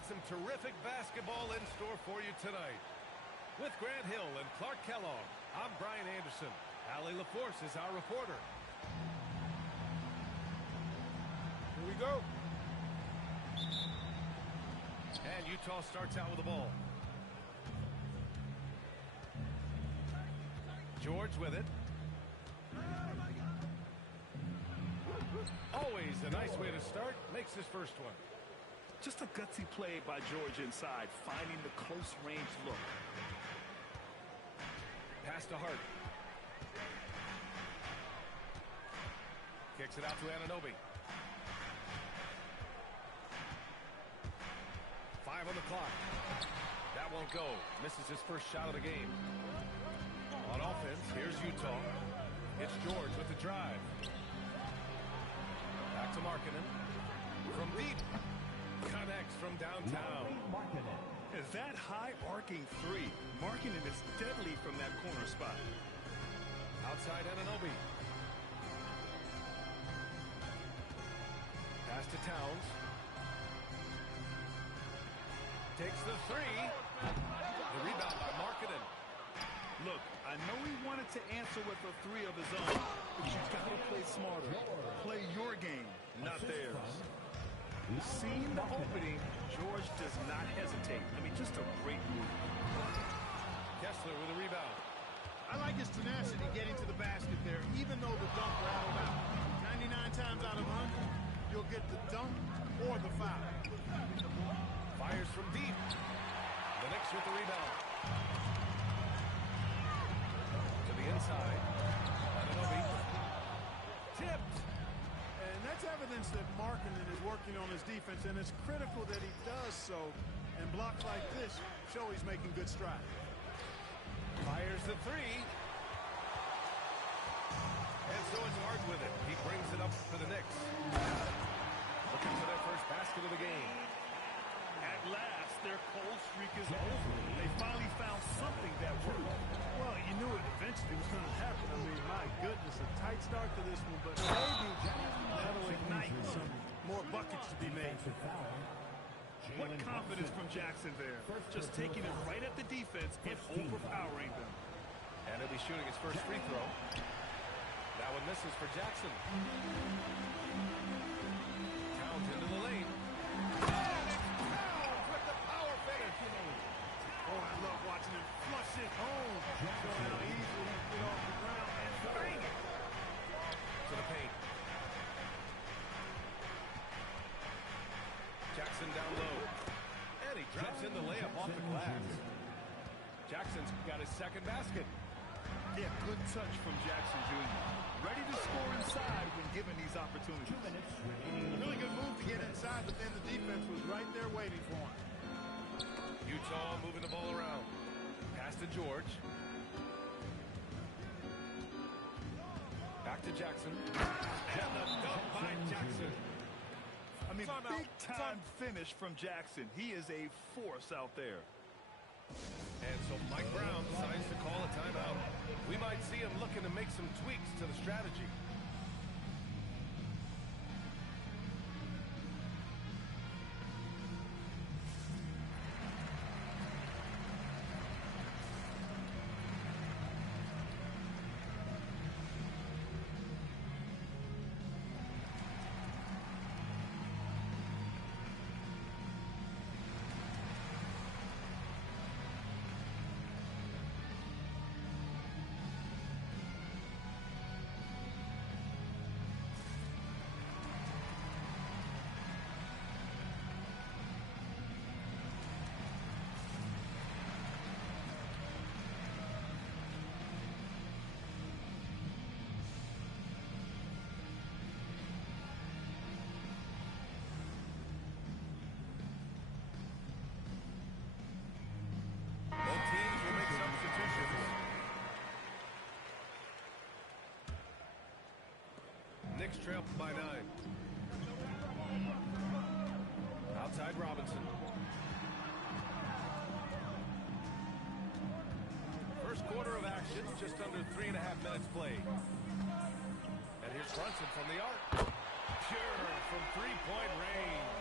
got some terrific basketball in store for you tonight. With Grant Hill and Clark Kellogg, I'm Brian Anderson. Allie LaForce is our reporter. Here we go. And Utah starts out with the ball. George with it. Always a nice way to start. Makes his first one. Just a gutsy play by George inside, finding the close range look. Pass to Hart. Kicks it out to Anunoby. 5 on the clock. That won't go. Misses his first shot of the game. On offense, here's Utah. It's George with the drive. Back to Markkanen. From deep. Connects from downtown. Is that high arcing three? Markkanen is deadly from that corner spot. Outside Anunoby. Pass to Towns. Takes the three. The rebound by Markkanen. Look, I know he wanted to answer with a three of his own, but you've got to play smarter. Play your game, not theirs. Seeing the opening, George does not hesitate. I mean, just a great move. Kessler with a rebound. I like his tenacity getting to the basket there, even though the dunk rattled out. 99 times out of 100, you'll get the dunk or the foul. Fires from deep. The Knicks with the rebound. To the inside. Anunoby. Tipped. And that's evidence that Markkanen is working on his defense, and it's critical that he does so. And blocks like this show he's making good strides. Fires the three. And so it's Hart with it. He brings it up for the Knicks. Looking for their first basket of the game. At last, their cold streak is over. They finally found something that worked. Well, you knew it eventually was going to happen. I mean, my goodness, a tight start to this one, but maybe that'll ignite some more buckets to be made. What confidence from Jackson there. Just taking it right at the defense and overpowering them. And he'll be shooting his first free throw. That one misses for Jackson. Towns into the lane. And it's Towns with the power finish. Oh, I love watching him flush it home. Showing how easily he can get off the ground and bang it. To the paint. Jackson down low. And he drops in the layup off the glass. Jackson's got his second basket. Yeah, good touch from Jackson Jr. Ready to score inside when given these opportunities. Really good move to get inside, but then the defense was right there waiting for him. Utah moving the ball around. Pass to George. Back to Jackson. And the dunk by Jackson. I mean, big-time finish from Jackson. He is a force out there. And so Mike Brown decides to call a timeout. We might see him looking to make some tweaks to the strategy. Knicks trail by 9. Outside Robinson. First quarter of action, just under 3.5 minutes played. And here's Brunson from the arc. Pure from three-point range.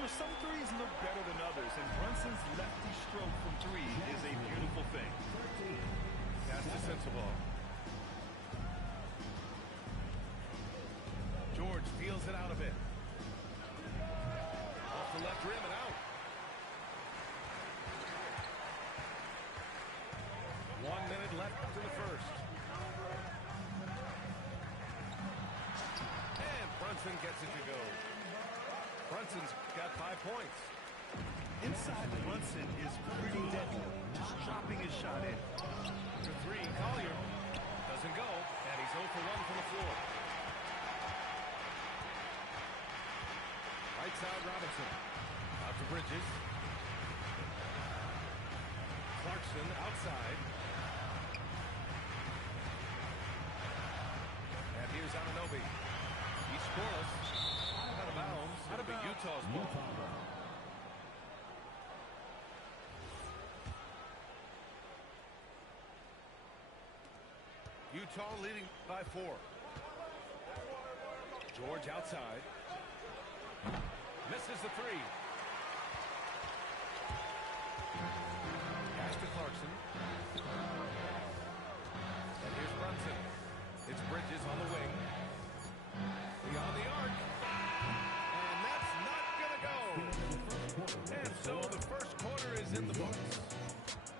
You know, some threes look better than others, and Brunson's lefty stroke from three is a beautiful thing. Pass to Sensabaugh. George feels it out a bit. Off the left rim and out. 1 minute left to the first. And Brunson gets it to go. Brunson's got 5 points. Inside, Brunson is pretty deadly, just dropping his shot in. For three, Collier doesn't go, and he's 0 for 1 from the floor. Right side, Robinson. Out to Bridges. Clarkson outside. And here's Anunoby. He's scoreless. Out of bounds. That'll be Utah's ball. Utah leading by 4. George outside. Misses the three. Pass to Clarkson. And here's Brunson. It's Bridges on the wing. Beyond the arc. And that's not going to go. And so the first quarter is in the books.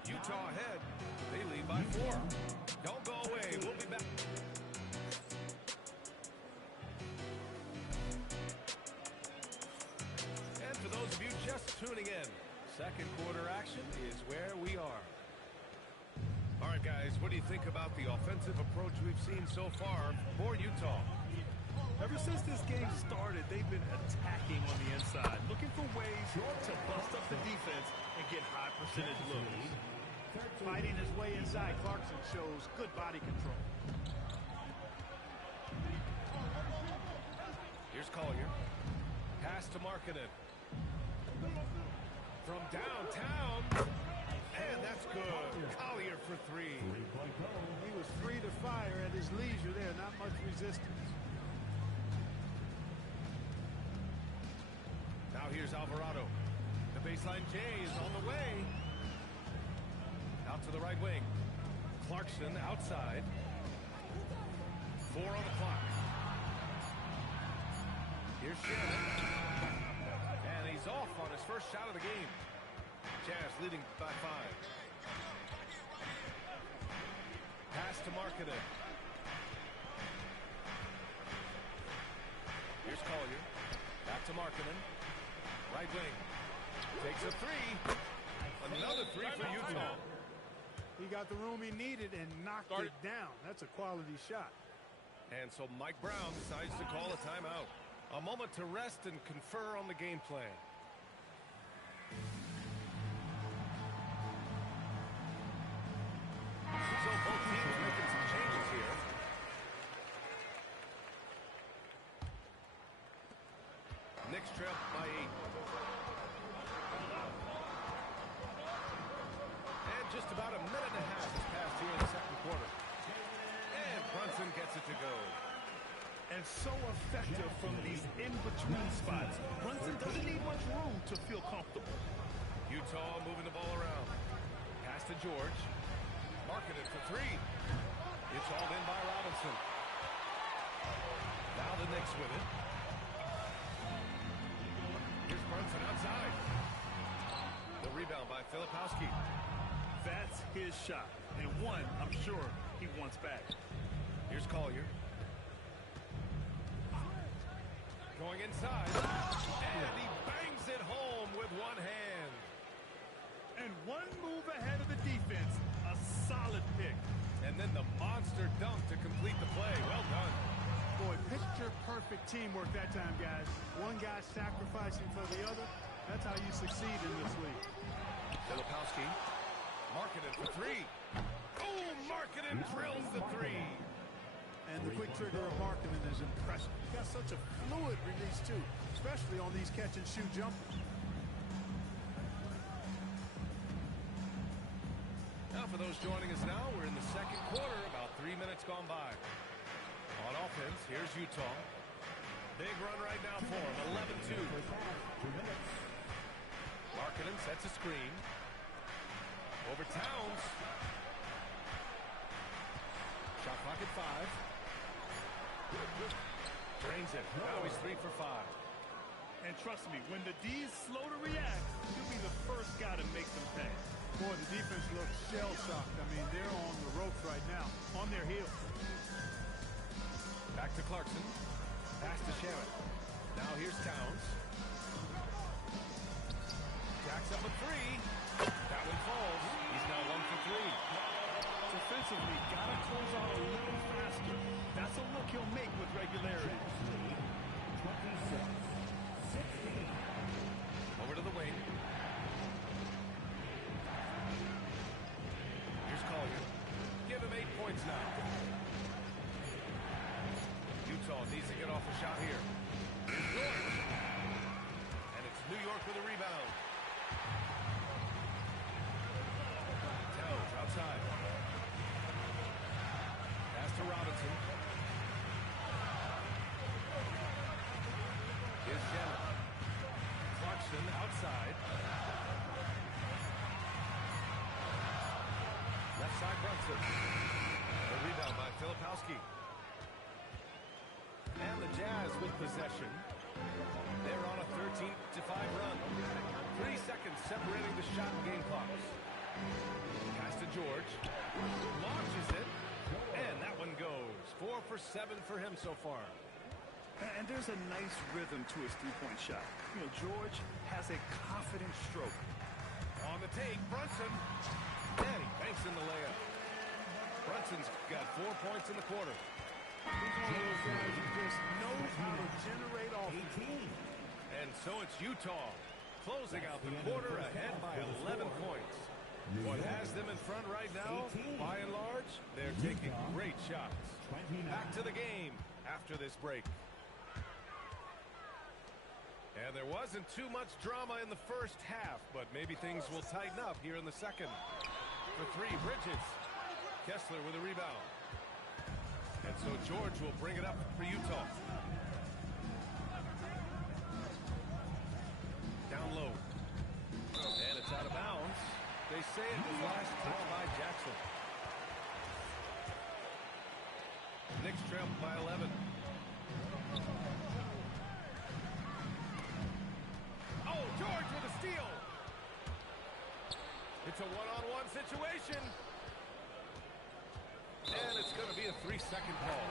Utah ahead. They lead by 4. Don't go away. We'll be back. And for those of you just tuning in, second quarter action is where we are. All right, guys, what do you think about the offensive approach we've seen so far for Utah? Ever since this game started, they've been attacking on the inside, looking for ways to bust up the defense and get high percentage looks. Fighting his way inside, Clarkson shows good body control. Here's Collier. Pass to Markkanen. From downtown. And that's good. Collier for three. He was free to fire at his leisure there. Not much resistance. Now here's Alvarado. The baseline J is on the way. Out to the right wing. Clarkson outside. 4 on the clock. Here's Shannon. And he's off on his first shot of the game. Jazz leading by 5. Pass to Markkanen. Here's Collier. Back to Markkanen. Right wing. Takes a three. Another three for Utah. He got the room he needed and knocked it down. That's a quality shot. And so Mike Brown decides to call a timeout. A moment to rest and confer on the game plan. So both teams making some changes here. Knicks trail by 8. And just about a minute and a half has passed here in the second quarter. And Brunson gets it to go. And so effective from these in-between spots. Brunson doesn't need much room to feel comfortable. Utah moving the ball around. Pass to George. Markkanen for three. It's hauled in by Robinson. Now the Knicks with it. Here's Brunson outside. The rebound by Filipowski. That's his shot. And one, I'm sure, he wants back. Here's Collier. Going inside. And he bangs it home with one hand. And one move ahead of the defense. A solid pick. And then the monster dunk to complete the play. Well done. Boy, picture-perfect teamwork that time, guys. One guy sacrificing for the other. That's how you succeed in this league. Filipowski. Markkanen for three. Oh, Markkanen drills the three. And the quick trigger of Markkanen is impressive. He's got such a fluid release, too, especially on these catch-and-shoot jumpers. Now, for those joining us now, we're in the second quarter, about 3 minutes gone by. On offense, here's Utah. Big run right now for him. 11-2. Markkanen sets a screen. Over Towns. Shot clock at 5. Drains it. Now he's 3 for 5. And trust me, when the D's slow to react, you'll be the first guy to make them pay. Boy, the defense looks shell-shocked. I mean, they're on the ropes right now, on their heels. Back to Clarkson. Pass to Shannon. Now here's Towns. Jacks up a 3. That one falls. He's now 1 for 3. Defensively, gotta close out a little faster. That's a look he'll make with regularity. Over to the wing. Here's Collier. Give him 8 points now. Utah needs to get off a shot here. Here's George. And it's New York with a rebound. Towns outside. Pass to Robinson. Here's Shannon. Clarkson outside. Left side Brunson. A rebound by Filipowski. And the Jazz with possession. They're on a 13-5 run. 3 seconds separating the shot and game clocks. Pass to George. Launches it. And that one goes. 4 for 7 for him so far. And there's a nice rhythm to his three-point shot. You know, George has a confident stroke. On the take, Brunson. And he banks in the layup. Brunson's got 4 points in the quarter. He's one of those guys who just knows how to generate offense. And so it's Utah closing out the quarter ahead by 11 points. What has them in front right now, by and large, they're taking great shots. Back to the game after this break. And there wasn't too much drama in the first half, but maybe things will tighten up here in the second. For 3, Bridges. Kessler with a rebound. And so George will bring it up for Utah. Down low. And it's out of bounds. They say it was last touched by Jackson. Knicks trail by 11. Oh, George with a steal. It's a one-on-one situation. And it's going to be a 3-second call.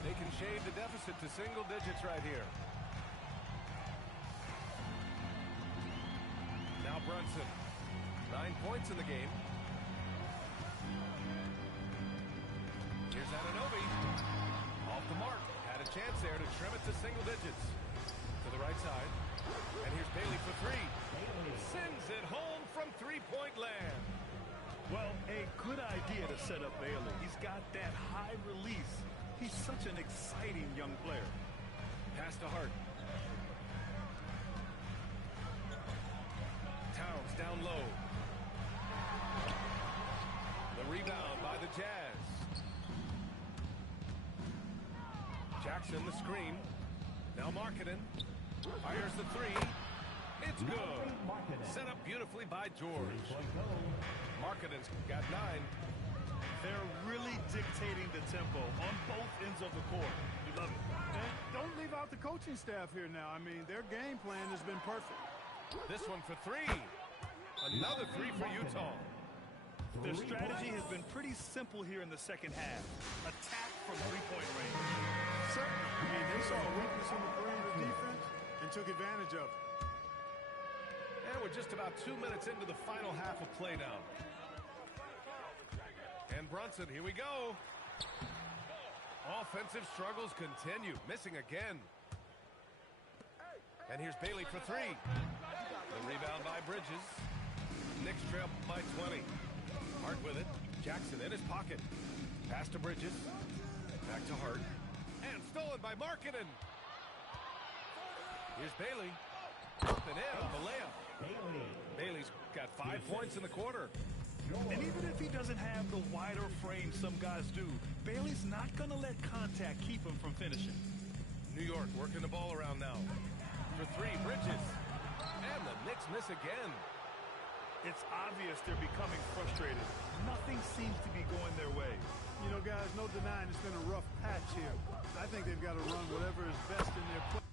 They can shade the deficit to single digits right here. Now Brunson. 9 points in the game. Here's Anunoby. Off the mark. Had a chance there to trim it to single digits. To the right side. And here's Bailey for 3. Sends it home from three-point land. Well, a good idea to set up Bailey. He's got that high release. He's such an exciting young player. Pass to Hart. Towns down low. The rebound by the Jazz. Jackson the screen. Now Markkanen. Fires the 3. It's good. Set up beautifully by George. Markkanen's got 9. They're really dictating the tempo on both ends of the court. You love it. And don't leave out the coaching staff here now. I mean, their game plan has been perfect. This one for 3. Another 3 for Utah. Their strategy has been pretty simple here in the second half. Attack from three-point range. Certainly. I mean, they saw a weakness in the perimeter defense and took advantage of it. And we're just about 2 minutes into the final half of play now. And Brunson, here we go. Offensive struggles continue. Missing again. And here's Bailey for 3. The rebound by Bridges. Knicks trail by 20. Hart with it. Jackson in his pocket. Pass to Bridges. Back to Hart. And stolen by Markkanen. Here's Bailey. Up and in on the layup. Bailey's got 5 points in the quarter. And even if he doesn't have the wider frame some guys do, Bailey's not going to let contact keep him from finishing. New York working the ball around now. For three, Bridges. And the Knicks miss again. It's obvious they're becoming frustrated. Nothing seems to be going their way. You know, guys, no denying it's been a rough patch here. I think they've got to run whatever is best in their play.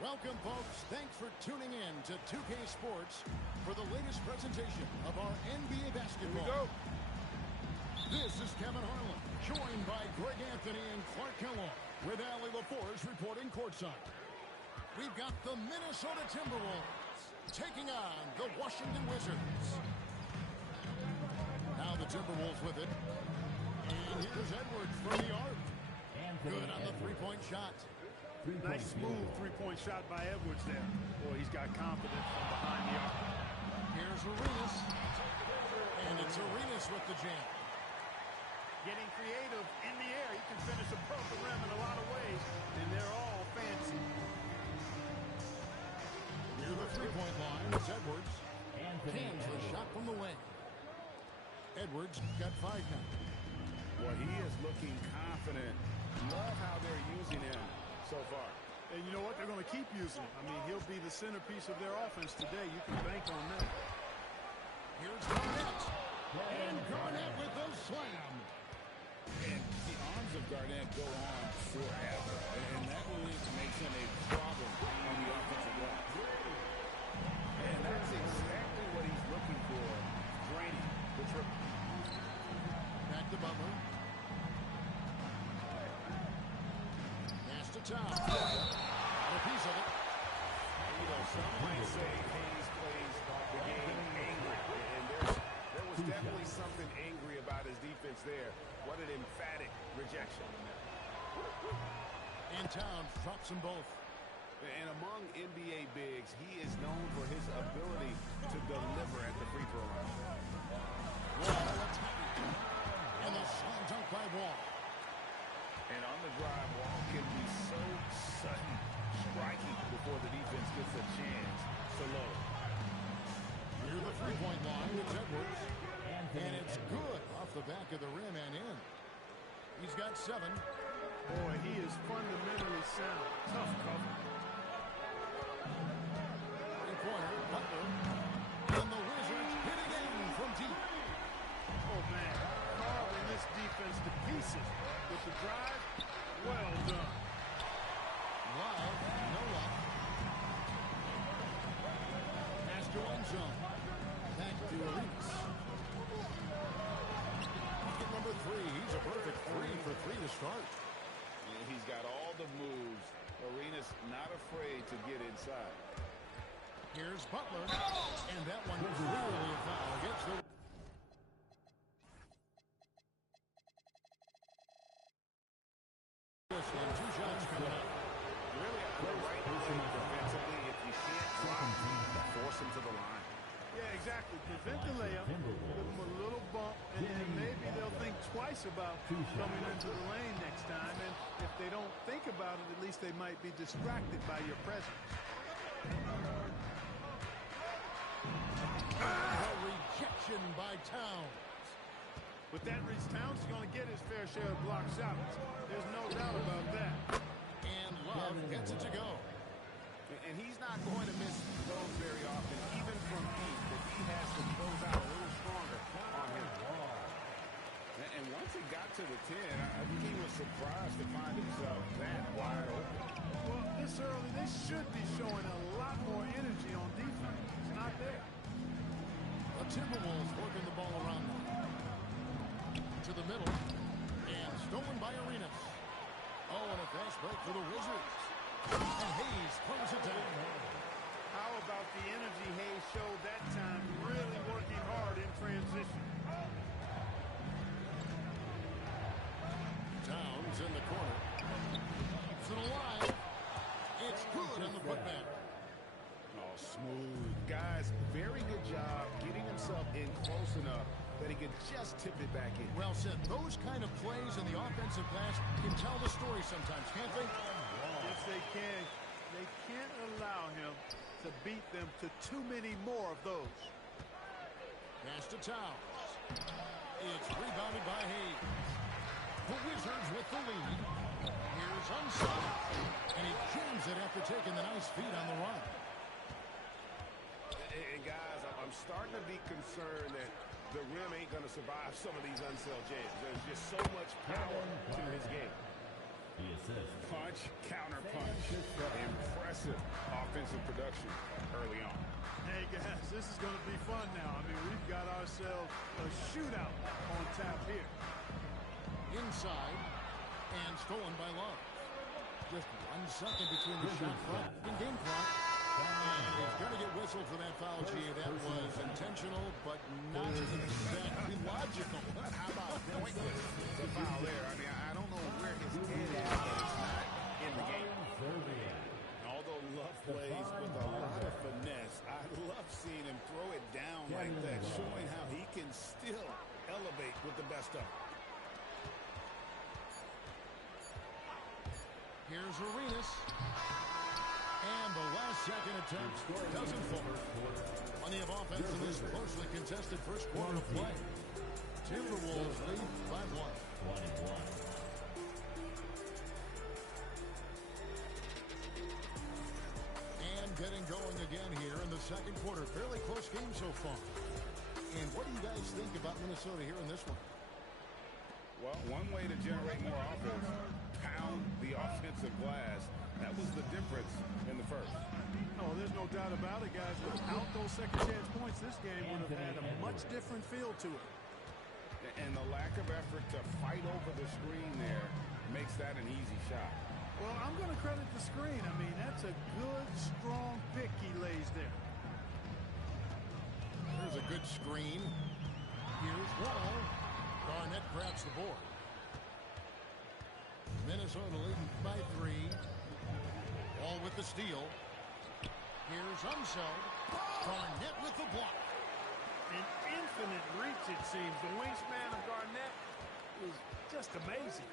Welcome, folks. Thanks for tuning in to 2K Sports for the latest presentation of our NBA basketball. Here we go. This is Kevin Harlan, joined by Greg Anthony and Clark Kellogg, with Allie LaForge reporting courtside. We've got the Minnesota Timberwolves taking on the Washington Wizards. Now the Timberwolves with it. And here's Edwards from the arc. Good on the three-point shot. Nice smooth three-point shot by Edwards there. Boy, he's got confidence from behind the arc. Here's Arenas. And it's Arenas with the jam. Getting creative in the air. He can finish above the rim in a lot of ways, and they're all fancy. Near the three-point line, it's Edwards. Cans the shot from the wing. Edwards got 5 now. Well, he is looking confident. Love how they're using him so far. And you know what? They're going to keep using him. I mean, he'll be the centerpiece of their offense today. You can bank on that. Here's Garnett. And Garnett with the slam. And the arms of Garnett go on forever. And that really makes him a problem on the offensive to Town. Got a piece of it. You know, some might say Hayes plays the game angry, and there was definitely something angry about his defense there. What an emphatic rejection. And Towns drops them both. And among NBA bigs, he is known for his ability to deliver at the free throw line. Wall attacking. And the slam dunk by Wall. And on the drive, Wall can be so sudden, striking before the defense gets a chance to load. Near the three-point line, it's Edwards. And it's good off the back of the rim and in. He's got 7. Boy, he is fundamentally sound. Tough cover. Three-pointer, Butler. And the Wizards hit again from deep. Oh, man. Carving this defense to pieces with the drive. Well done. Love, no luck. Pass to end zone. Back to Arenas. Bucket number 3. He's a perfect 3 for 3 to start. And he's got all the moves. Arenas not afraid to get inside. Here's Butler. And that one clearly a foul against the... And 2 shots coming up. Really at the right place defensively. If you can't block, force him to the line. Yeah, exactly. Prevent the layup, give them a little bump, and then maybe they'll think twice about coming into the lane next time. And if they don't think about it, at least they might be distracted by your presence. A rejection by Towns. With that reach, Towns is going to get his fair share of block shots. There's no doubt about that. And Love gets it to go. And he's not going to miss those very often, even from deep, but he has to close out a little stronger on him. And once it got to the 10, I think he was surprised to find himself that wide open. Well, this early, they should be showing a lot more energy on defense. It's not there. The Timberwolves working the ball around them. To the middle. And stolen by Arenas. Oh, and a fast break for the Wizards. And Hayes throws it down. How about the energy Hayes showed that time, really working hard in transition? Towns in the corner. Keeps it alive. It's good on the putback. Oh, smooth. Guys, very good job getting himself in close enough that he could just tip it back in. Well said. Those kind of plays in the offensive glass can tell the story sometimes, can't they? Yes, they can. They can't allow him to beat them to too many more of those. Pass to Towns. It's rebounded by Hayes. The Wizards with the lead. Here's Unseld. And he jams it after taking the nice feed on the run. And guys, I'm starting to be concerned that the rim ain't going to survive some of these Unseld jams. There's just so much power to his game. Punch, counter punch. Impressive offensive production early on. Hey, guys, this is going to be fun now. I mean, we've got ourselves a shootout on tap here. Inside. And stolen by Love. Just 1 second between the shot clock and game clock. And he's going to get whistled for that foul, G. That was intentional, but not exactly logical. How about pointless? It's a foul there. I mean, I don't know where his head is, but it's not in the game. And although Love plays with a lot of finesse, I love seeing him throw it down like that, showing how he can still elevate with the best of them. Here's Arenas. And the last-second attempt doesn't fall. Plenty of offense in this closely contested first quarter of play. Timberwolves lead by 1. And getting going again here in the second quarter. Fairly close game so far. And what do you guys think about Minnesota here in this one? Well, one way to generate more offense, pound the offensive glass. That was the difference in the first. Oh, there's no doubt about it, guys. Without those second chance points, this game would have had a much different feel to it. And the lack of effort to fight over the screen there makes that an easy shot. Well, I'm going to credit the screen. I mean, that's a good, strong pick he lays there. Here's a good screen. Here's Wall. Garnett grabs the board. Minnesota leading by 3. Wall with the steal. Here's Unseld. Garnett with the block. An infinite reach, it seems. The wingspan of Garnett is just amazing.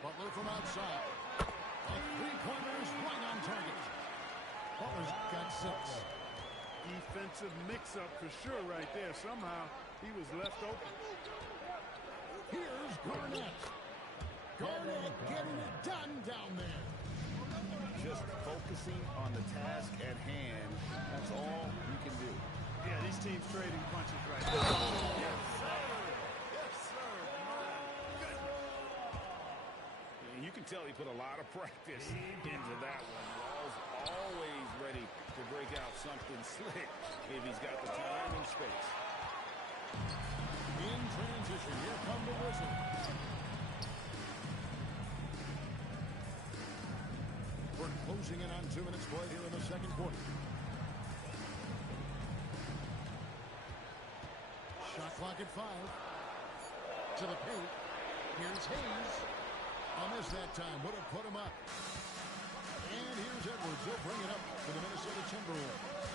Butler from outside. A three-pointer is right on target. Butler's got 6. Defensive mix-up for sure right there. Somehow he was left open. Here's Garnett. Garnett getting it done down there. Just focusing on the task at hand. That's all you can do. Yeah, these teams trading punches right now. Yes, sir. Yes, sir. My goodness. You can tell he put a lot of practice into that one. Wall's always ready to break out something slick if he's got the time and space. In transition, here come the Wizards. We're closing in on 2 minutes play here in the second quarter. Shot clock at 5. To the paint. Here's Hayes. A miss that time. Would have put him up. And here's Edwards. He'll bring it up for the Minnesota Timberwolves.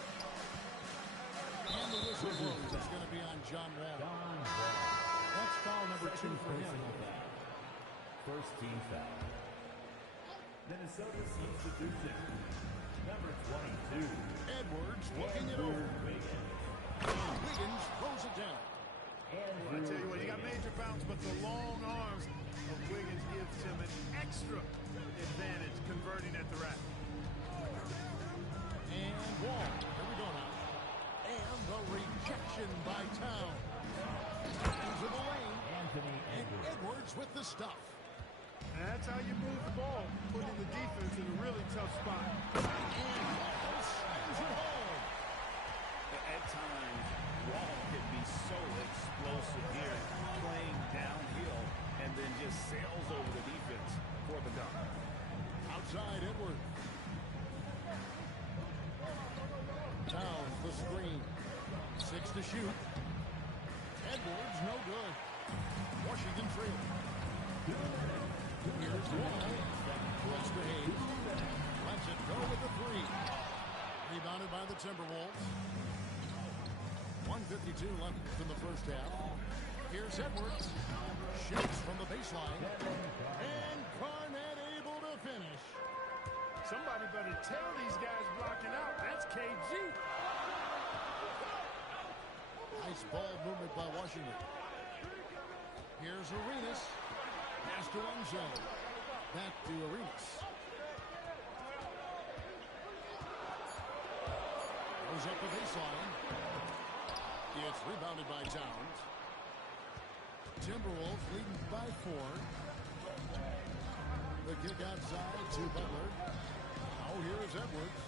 And the whistle blows. It's going to be on John Wall. That's foul number 2 for him. First team foul. Minnesota substitution. Number 22. Edwards looking it over. Wiggins throws it down. Well, I tell you what, you got major bounce, but the long arms of Wiggins gives him an extra advantage converting at the rack. And Wall. Here we go now. And the rejection by Town. Into the lane. And Edwards with the stuff. And that's how you move the ball, putting the defense in a really tough spot. And Wall slams it home. At times, Wall can be so explosive here, playing downhill, and then just sails over the defense for the dunk. Outside Edwards. Towns the screen. 6 to shoot. Edwards no good. Washington trailing. Here's Wall. Close to Hayes. Lets it go with the 3. Rebounded by the Timberwolves. 1:52 left in the first half. Here's Edwards. Shoots from the baseline. And Garnett able to finish. Somebody better tell these guys blocking out. That's KG. Nice ball movement by Washington. Here's Arenas. Pass to Unzel. Back to Arenas. Goes up the baseline. It's rebounded by Towns. Timberwolves leading by 4. The kick outside to Butler. Now here's Edwards.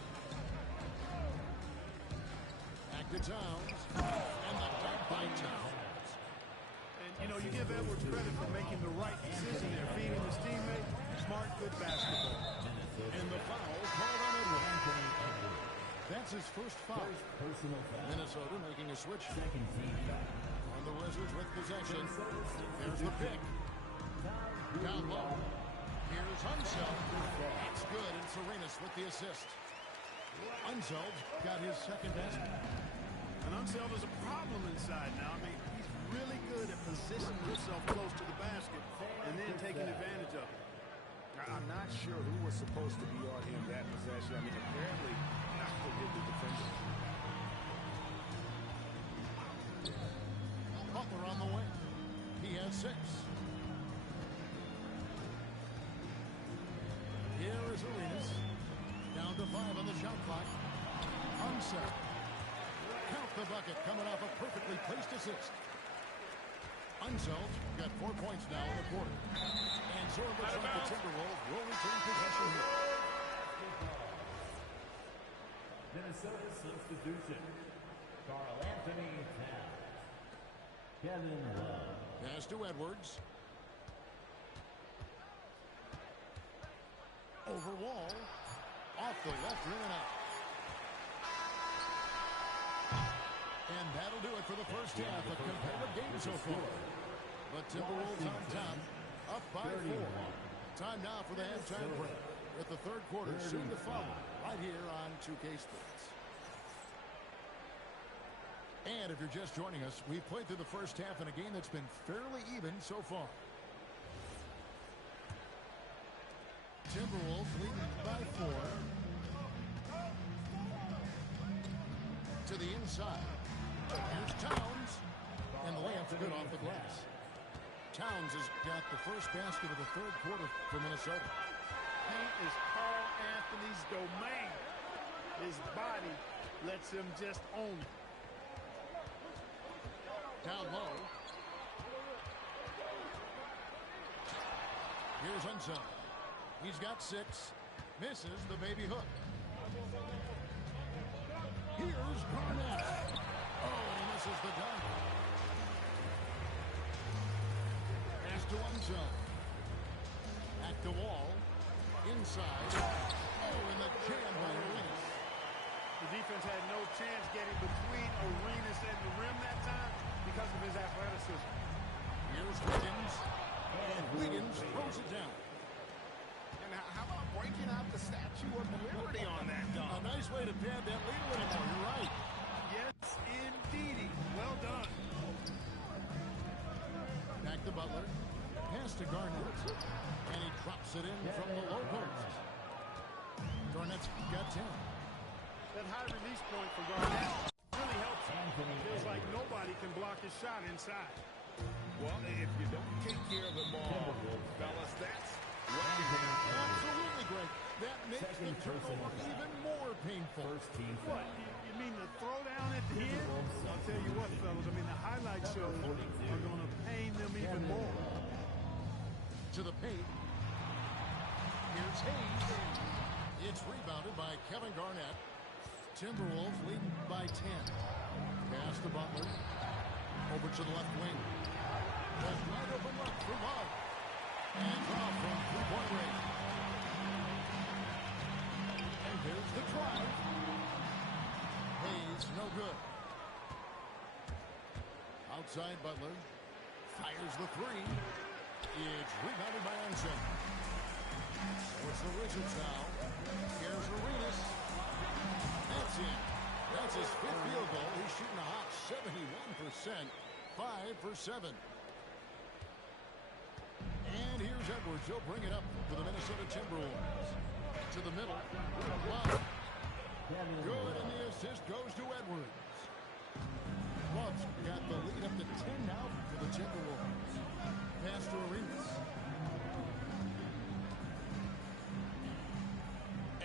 Back to Towns. And the dunk by Towns. And, you know, you give Edwards credit for making the right decision there, feeding his teammate. Smart, good basketball. And the foul called on Edwards. That's his first foul. Minnesota making a switch. Second team foul. On the Wizards with possession. There's the pick. Down low. Here's Unseld. That's good, and Arenas with the assist. Unseld got his second basket. And Unseld is a problem inside now. I mean, he's really good at positioning himself close to the basket and then taking advantage of it. I'm not sure who was supposed to be on him that possession. I mean, apparently not to hit the defender. Butler on the way. He has 6. Here is Arenas. Down to 5 on the shot clock. Unseld. Count the bucket coming off a perfectly placed assist. Unseld got 4 points now in the quarter. And so it looks like the Timberwolves will retain possession here. Minnesota substitution. Karl Anthony Towns. Kevin Love. Pass to Edwards. Over Wall. Off the left rim and out. And that'll do it for the first half. A competitive game so far. But Timberwolves on top, up by 4. Time now for the halftime break, with the third quarter soon to follow, right here on 2K Sports. And if you're just joining us, we've played through the first half in a game that's been fairly even so far. Timberwolves leading by 4. To the inside. Here's Towns. And the layup's good off the glass. Towns has got the first basket of the third quarter for Minnesota. Paint is Carl Anthony's domain. His body lets him just own it. Down low. Here's Unzone. He's got 6. Misses the baby hook. Here's Garnett. Oh, and he misses the dunk. Pass to Unzone. Back to Wall. Inside. Oh, and the jam by Arenas. The defense had no chance getting between Arenas and the rim that time because of his athleticism. Here's Wiggins. And Wiggins throws it down. And how about breaking out the Statue of Liberty on that dunk? A nice way to pad that lead a little more. You're right. Yes, indeedy. Well done. Back to Butler. Pass to Garnett. And he drops it in from the low post. Garnett's got 10. That high release point for Garnett really helps him. Feels like nobody can block his shot inside. Well, if you don't take care of the ball, fellas, that's what you can do. Absolutely great. That makes the turnover even more painful. What? You mean the throwdown at the end? I'll tell you what, fellas. I mean, the highlight shows are going to pain them even more. To the paint. Here's Hayes. It's rebounded by Kevin Garnett. Timberwolves leading by 10. Pass to Butler. Over to the left wing. Just wide open look for Love. And off from three-point range. And here's the drive. Hayes, no good. Outside Butler. Fires the 3. It's rebounded by Anson. So it's the Wizards now. Here's Arenas. That's in. That's his 5th field goal. He's shooting a hot 71%. 5 for 7. And here's Edwards. He'll bring it up for the Minnesota Timberwolves. To the middle. Love. Good, and the assist goes to Edwards. Love's got the lead up to 10 now for the Timberwolves. Pass to Arenas.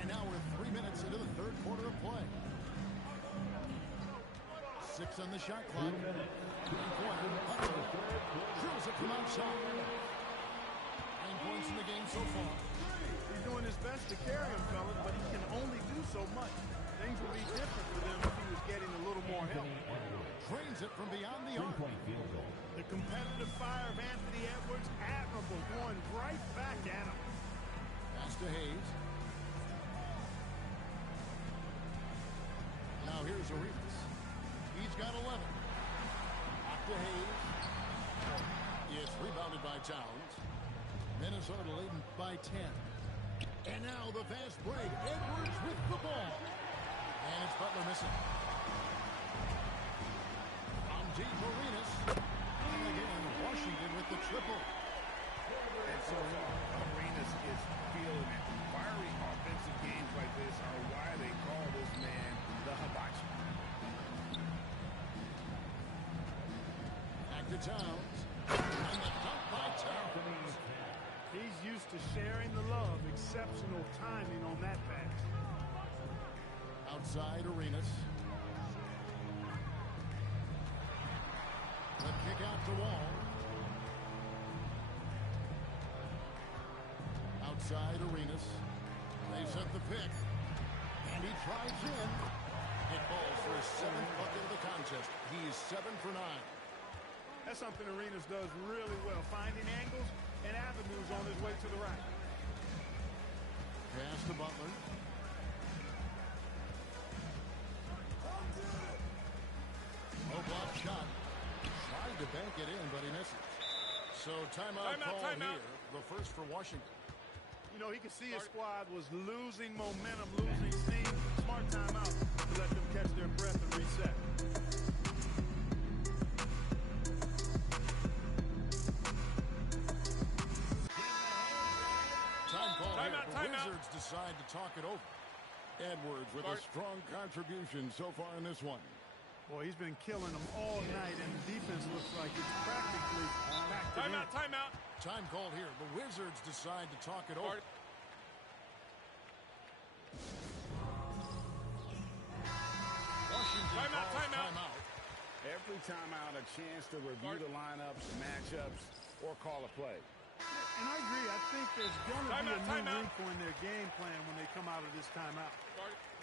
And now we're 3 minutes into the third quarter of play. 6 on the shot clock. 3-pointer. Drills it from outside. 9 points in the game so far. He's doing his best to carry him, fellas, but he can only do so much. Things would be different for them if he was getting a little more help. Drains it from beyond the arc. The competitive fire of Anthony Edwards, admirable, going right back at him. Pass to Hayes. Now here's Arenas. He's got 11. Back to Hayes. It's rebounded by Towns. Minnesota leading by 10. And now the fast break. Edwards with the ball. And it's Butler missing. From deep, Arenas. And again, Washington with the triple. And so Arenas is feeling it. Fiery offensive games like this are why they call this man the hibachi. Back to Towns. And the dunk by Towns. He's used to sharing the love. Exceptional timing on that pass. Outside Arenas. The kick out to Wall. Outside Arenas. They set the pick. And he drives in. It falls for his 7th bucket of the contest. He is 7 for 9. That's something Arenas does really well, finding angles and avenues on his way to the rack. Pass to Butler. Low block shot. Tried to bank it in, but he misses. So timeout called here. The first for Washington. You know, he could see his squad was losing momentum, losing steam. Smart timeout to let them catch their breath and reset. Time called here. The Wizards decide to talk it over. Edwards with a strong contribution so far in this one. Boy, he's been killing them all night, and the defense looks like it's practically packed it in. Timeout. Time called here. The Wizards decide to talk it over. Washington timeout. Every timeout, a chance to review the lineups, matchups, or call a play. And I agree. I think there's going to be a new wrinkle in their game plan when they come out of this timeout.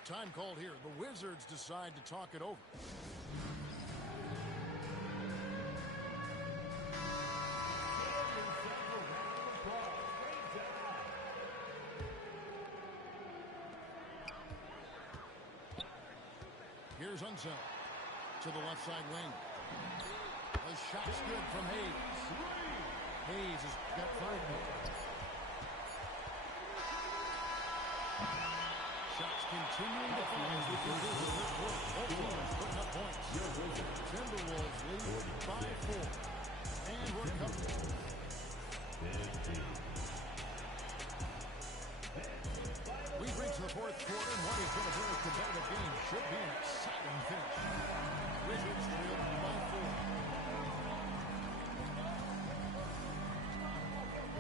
Time called here. The Wizards decide to talk it over. Here's Unseld to the left side wing. The shot's good from Hayes. Hayes has got 5 more. Shots continuing to fall as the Wizards work. Both teams putting up points. Timberwolves lead by 4. And we're covered. We've reached the fourth quarter, and what has been a very competitive game should be an exciting finish. Wizards trail by 4.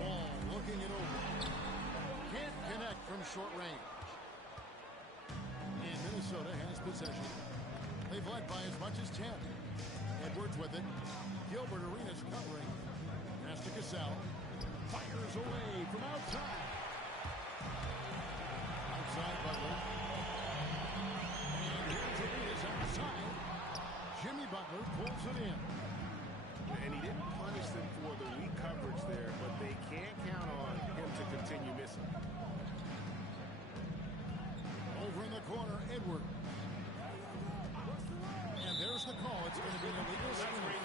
Wall looking it over. Can't connect from short range. And Minnesota has possession. They've led by as much as 10. Edwards with it. Gilbert Arenas covering. Pass to Cassell. Fires away from outside. Outside Butler. And here's Arenas outside. Jimmy Butler pulls it in. And he didn't punish them for the weak coverage there, but they can't count on him to continue missing. Over in the corner, Edwards. And there's the call. It's going to be an illegal screen.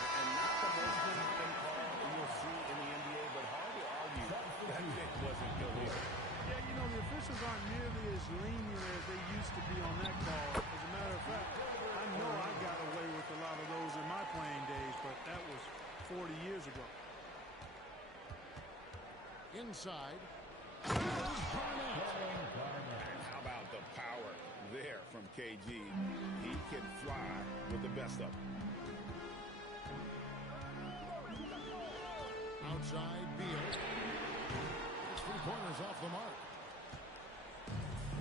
And not the most common call you'll see in the NBA, but hard to argue that it wasn't illegal. Yeah, you know, the officials aren't nearly as lenient as they used to be on that call. As a matter of fact, I know I got away with a lot of those in my playing days, but that was 40 years ago. Inside. Here's Garnett. And how about the power there from KG? He can fly with the best of them. Outside, Beal. It's 3 pointers off the mark.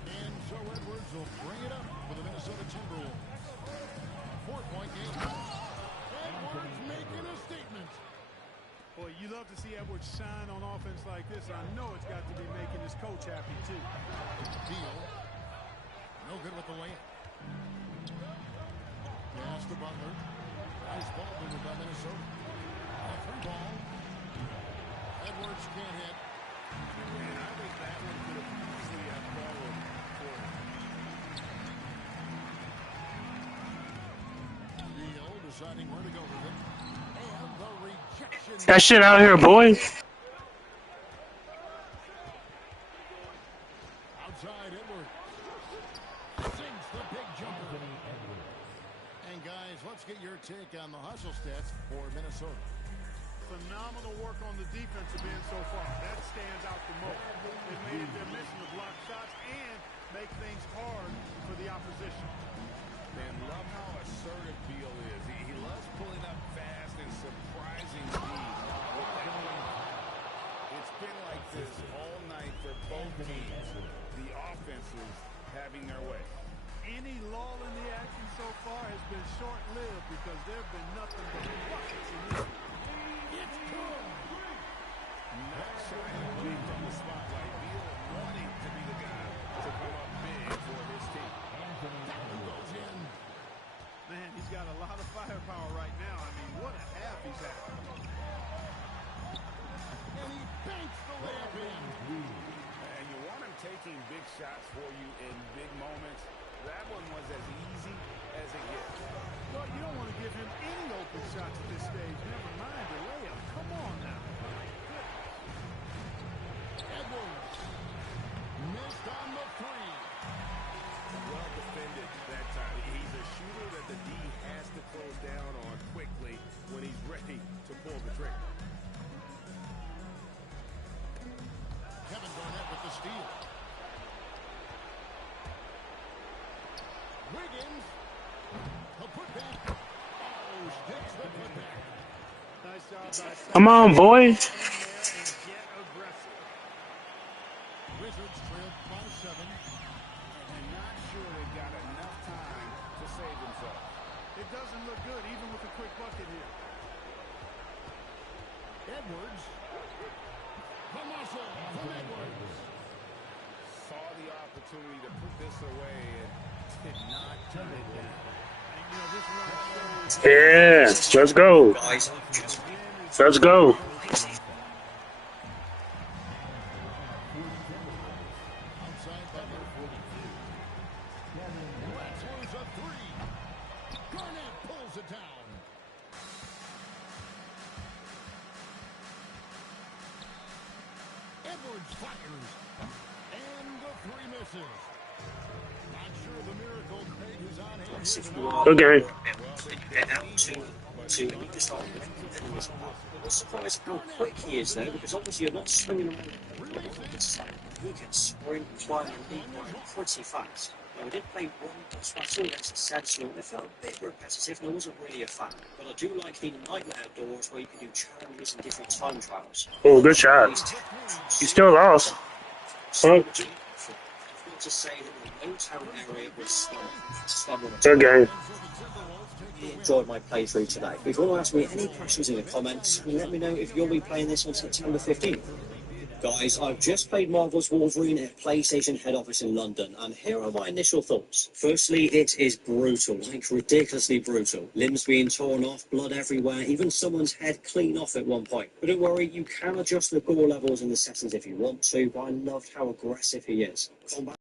And so Edwards will bring it up for the Minnesota Timberwolves. 4-point game. Edwards making a statement. Boy, you love to see Edwards shine on offense like this. I know it's got to be making his coach happy, too. Beal. No good with the layup. Pass to Butler. Nice ball movement by Minnesota. A 3-ball. Edwards can't hit. And I think that one could have easily have followed for him. Beal deciding where to go with it. And the rejection. That shit out here, boys. Outside Edwards. Sinks the big jumper. And guys, let's get your take on the hustle stats for Minnesota. Phenomenal work on the defensive end so far. That stands out the most. They made it their mission to block shots and make things hard for the opposition. Man, love how assertive Beal is. He loves pulling up fast and surprising speed. It's been like this all night for both teams. The offenses having their way. Any lull in the action so far has been short-lived because there have been nothing but buckets in this. It's good. Not shining away from the spotlight. Beal wanting to be the guy to come up big for his team. That one goes in. Man, he's got a lot of firepower right now. I mean, what a half he's had. And he banks the layup in. And you taking big shots for you in big moments. That one was as easy as it gets. Well, you don't want to give him any open shots at this stage. Never mind the layup. Come on now. Edwards missed on the three. Well defended that time. He's a shooter that the D has to close down on quickly when he's ready to pull the trigger. Kevin Garnett with the steal. Wiggins. The putback. Oh, sticks the putback. Nice job by Come on, boys. get aggressive. Wizards trailed by 7. And not sure they've got enough time to save themselves. It doesn't look good, even with a quick bucket here. Edwards. The muscle from Edwards. Saw the opportunity to put this away and did not turn it down. And, you know, this run shows Yeah, let's go. Let's go. Outside Butler. Wrestler's a 3. Garnett pulls it down. Edwards fires. And the 3 misses. Not sure the miracle Craig is on hand here tonight. Good game. Get out to and you just like I'm surprised how quick he is though, because obviously you're not swinging around. He can sprint, fly, and leap pretty fast. Now, we did play one battle against Sentinel. It felt a bit repetitive, and I wasn't really a fan. But I do like the Nightmare Outdoors, where you can do challenges and different time trials. Oh, good shot. You still lost. Huh? I've got to say that the Lowtown area was stunning. Good game. I enjoyed my playthrough today. If you want to ask me any questions in the comments, let me know if you'll be playing this on September 15th. Guys, I've just played Marvel's Wolverine at PlayStation head office in London, and here are my initial thoughts. Firstly, it is brutal, like ridiculously brutal. Limbs being torn off, blood everywhere, even someone's head clean off at one point. But don't worry, you can adjust the gore levels in the settings if you want to, but I loved how aggressive he is. Combat